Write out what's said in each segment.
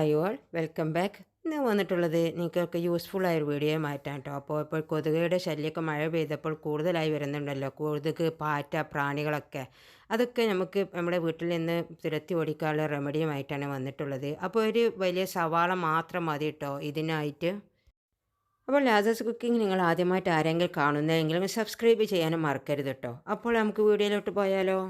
അയ്യോ welcome back ഇന്ന് വന്നിട്ടുള്ളത് നിങ്ങൾക്ക് യൂസ്ഫുൾ ആയ ഒരു വീഡിയോ മാറ്റാം കേട്ടോ അപ്പോൾ ഇപ്പോൾ കൊതുകയുടെ ശല്യമൊക്കെ മഴ പെയ്തപ്പോൾ കൂടുതലായി വരുന്നുണ്ടല്ലോ. കൊതുക് പാറ്റ പ്രാണികളൊക്കെ. അതൊക്കെ നമുക്ക് നമ്മുടെ വീട്ടിൽ നിന്ന് തുരത്തി ഓടിക്കാനുള്ള റെമഡിയുമായിട്ടാണ് വന്നിട്ടുള്ളത്. അപ്പോൾ ഒരു വലിയ സവാള മാത്രം മതി കേട്ടോ ഇതിനായിട്ട്. അപ്പോൾ ലാസസ് കുക്കിംഗ് നിങ്ങൾ ആദ്യമായിട്ട് ആരെങ്കിലും കാണുന്നതെങ്കിലും സബ്സ്ക്രൈബ് ചെയ്യാനും മറക്കരുത് കേട്ടോ അപ്പോൾ നമുക്ക് വീഡിയോയിലോട്ട് പോയാലോ?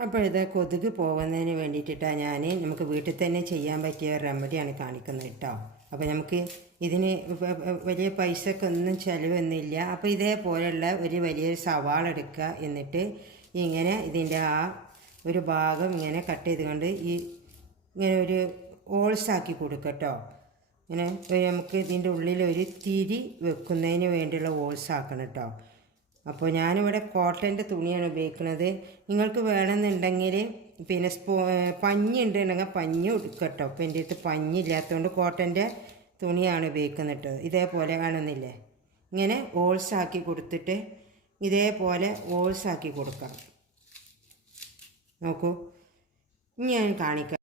അപ്പോൾ ഇത് കൊതുക് പോകുന്നതിന് വേണ്ടിയിട്ടാണ് ഞാൻ നമുക്ക് വീട്ടിൽ തന്നെ ചെയ്യാൻ പറ്റിയ റെമഡിയാണ് കാണിക്കുന്നത് കേട്ടോ. അപ്പോൾ നമുക്ക് ഇതിന് വലിയ പൈസക്ക് ഒന്നും ചിലവൊന്നുമില്ല. അപ്പോൾ ഇതേപോലെയുള്ള ഒരു വലിയൊരു സവാള എടുക്കുക എന്നിട്ട് ഇങ്ങനെ ഇതിന്റെ ആ ഒരു ഭാഗം ഇങ്ങനെ കട്ട് ചെയ്തുകൊണ്ട് ഈ ഇങ്ങനെ ഒരു ഓൾസാക്കി കൊടുക്കട്ടോ ഇങ്ങനെ നമുക്ക് ഇതിന്റെ ഉള്ളിൽ ഒരു തിരി വെക്കുന്നതിന് വേണ്ടിയുള്ള ഓൾസ് ആക്കണം കേട്ടോ. അപ്പോൾ ഞാനിവിടെ കോട്ടന്റെ തുണിയാണ് ഉപയോഗിക്കുന്നത്. നിങ്ങൾക്ക് വേണമെന്നുണ്ടെങ്കിൽ പിന്നെ സ്പോ പഞ്ഞി ഉണ്ടെങ്കിൽ പഞ്ഞി എടുക്കട്ടോ അപ്പോൾ എന്റെ അടുത്ത് പഞ്ഞി ഇല്ലാത്തതുകൊണ്ട് കോട്ടന്റെ തുണിയാണ് ഉപയോഗിക്കുന്നത്. ഇതേപോലെ വേണമെന്നില്ലേ? ഇങ്ങനെ ഓൾസ് ആക്കി കൊടുത്തിട്ട് ഇതേപോലെ ഓൾസ് ആക്കി കൊടുക്കാം. നോക്കൂ. ഞാൻ കാണിക്കാം.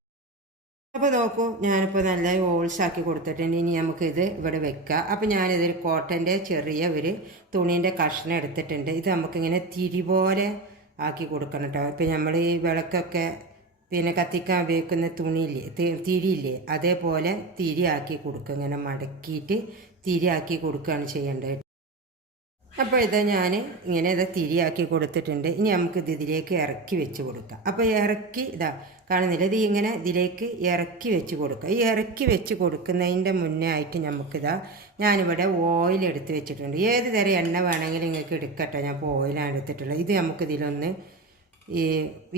അപ്പോൾ നോക്കൂ ഞാനിപ്പോൾ നല്ല ഹോൾസ് ആക്കി കൊടുത്തിട്ടുണ്ട്. ഇനി നമുക്കിത് ഇവിടെ വെക്കാം. അപ്പോൾ ഞാനിതൊരു കോട്ടന്റെ ചെറിയ ഒരു തുണീന്റെ കഷ്ണം എടുത്തിട്ടുണ്ട്. ഇത് നമുക്കിങ്ങനെ തിരി പോലെ ആക്കി കൊടുക്കണം കേട്ടോ ഇപ്പം നമ്മൾ ഈ വിളക്കൊക്കെ പിന്നെ കത്തിക്കാൻ ഉപയോഗിക്കുന്ന തുണിയില്ലേ തിരിയില്ലേ അതേപോലെ തിരി ആക്കി കൊടുക്കുക. ഇങ്ങനെ മടക്കിയിട്ട് തിരി ആക്കി കൊടുക്കുകയാണ് ചെയ്യേണ്ടത്. അപ്പോൾ ഇത് ഞാൻ ഇങ്ങനെ ഇത് തിരിയാക്കി കൊടുത്തിട്ടുണ്ട്. ഇനി നമുക്ക് ഇത് ഇതിലേക്ക് ഇറക്കി വെച്ച് കൊടുക്കാം. അപ്പോൾ ഇറക്കി ഇതാ കാണുന്നില്ല? ഇത് ഇങ്ങനെ ഇതിലേക്ക് ഇറക്കി വെച്ച് കൊടുക്കുക ഈ ഇറക്കി വെച്ച് കൊടുക്കുന്നതിന്റെ മുന്നേ ആയിട്ട് നമുക്കിതാ ഞാനിവിടെ ഓയിൽ എടുത്ത് വെച്ചിട്ടുണ്ട്. ഏത് തരം എണ്ണ വേണമെങ്കിലും നിങ്ങൾക്ക് എടുക്കട്ടെ. ഞാൻ ഇപ്പോൾ ഓയിലാണ് എടുത്തിട്ടുള്ളത്. ഇത് നമുക്കിതിലൊന്ന് ഈ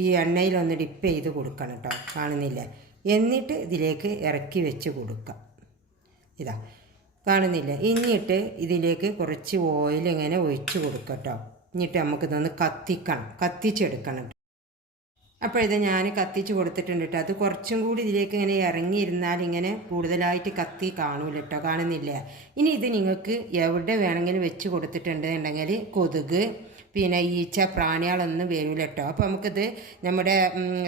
ഈ എണ്ണയിലൊന്ന് ഡിപ്പ് ചെയ്ത് കൊടുക്കണം കേട്ടോ. കാണുന്നില്ല? എന്നിട്ട് ഇതിലേക്ക് ഇറക്കി വെച്ച് കൊടുക്കാം. ഇതാ. കാണുന്നില്ല. ഇനിയിട്ട് ഇതിലേക്ക് കുറച്ച് ഓയിൽ ഇങ്ങനെ ഒഴിച്ച് കൊടുക്കട്ടോ. എന്നിട്ട് നമുക്കിതൊന്ന് കത്തിക്കണം. കത്തിച്ചെടുക്കണം അപ്പോഴിത് ഞാൻ കത്തിച്ച് കൊടുത്തിട്ടുണ്ട് കേട്ടോ അത് കുറച്ചും കൂടി ഇതിലേക്ക് ഇങ്ങനെ ഇറങ്ങിയിരുന്നാൽ ഇങ്ങനെ കൂടുതലായിട്ട് കത്തി കാണൂല കേട്ടോ കാണുന്നില്ല. ഇനി ഇത് നിങ്ങൾക്ക് എവിടെ വേണമെങ്കിലും വെച്ച് കൊടുത്തിട്ടുണ്ടെന്നുണ്ടെങ്കിൽ കൊതുക് പിന്നെ ഈച്ച പ്രാണികളൊന്നും വരില്ല കേട്ടോ അപ്പോൾ നമുക്കിത് നമ്മുടെ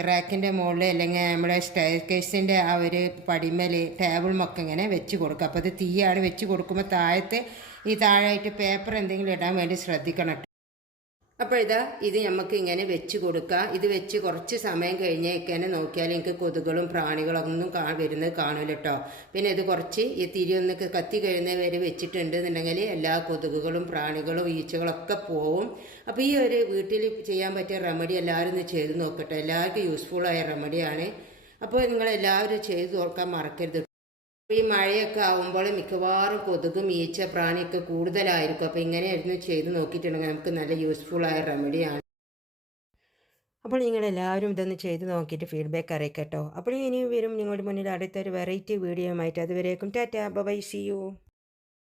റാക്കിന്റെ മുകളിൽ അല്ലെങ്കിൽ നമ്മുടെ സ്റ്റെയർ കേസിന്റെ ആ ഒരു പടിമേൽ ടേബിളുമൊക്കെ ഇങ്ങനെ വെച്ച് കൊടുക്കുക. അപ്പോൾ അത് തീയാണ് വെച്ച് കൊടുക്കുമ്പോൾ താഴത്തെ ഈ താഴായിട്ട് പേപ്പർ എന്തെങ്കിലും ഇടാൻ വേണ്ടി ശ്രദ്ധിക്കണം അപ്പോൾ ഇതാ ഇത് നമുക്ക് ഇങ്ങനെ വെച്ച് കൊടുക്കുക ഇത് വെച്ച് കുറച്ച് സമയം കഴിഞ്ഞേക്കാനെ നോക്കിയാൽ എനിക്ക് കൊതുകളും പ്രാണികളൊന്നും കാ വരുന്നത് കാണില്ല കേട്ടോ പിന്നെ ഇത് കുറച്ച് ഈ തിരി കത്തി കഴിയുന്ന വരെ വെച്ചിട്ടുണ്ട് എന്നുണ്ടെങ്കിൽ എല്ലാ കൊതുകുകളും പ്രാണികളും ഈച്ചകളൊക്കെ പോവും. അപ്പോൾ ഈ ഒരു വീട്ടിൽ ചെയ്യാൻ പറ്റിയ റെമഡി എല്ലാവരും ഒന്ന് ചെയ്ത് നോക്കട്ടെ. എല്ലാവർക്കും യൂസ്ഫുള്ളായ റെമഡിയാണ് അപ്പോൾ നിങ്ങളെല്ലാവരും ചെയ്ത് നോക്കാൻ മറക്കരുത് ഈ മഴയൊക്കെ ആകുമ്പോൾ മിക്കവാറും കൊതുകും ഈച്ച പ്രാണിയൊക്കെ കൂടുതലായിരിക്കും. അപ്പോൾ ഇങ്ങനെയായിരുന്നു ചെയ്ത് നോക്കിയിട്ടുണ്ടെങ്കിൽ നമുക്ക് നല്ല യൂസ്ഫുൾ ആയ റെമഡിയാണ് അപ്പോൾ നിങ്ങൾ എല്ലാവരും ഇതൊന്ന് ചെയ്ത് നോക്കിയിട്ട് ഫീഡ്ബാക്ക് അറിയിക്കട്ടോ. അപ്പോൾ ഇനിയും വരും നിങ്ങളുടെ മുന്നിൽ അടുത്തൊരു വെറൈറ്റി വീഡിയോ ആയിട്ട് അതുവരേക്കും ടാറ്റാ. By C U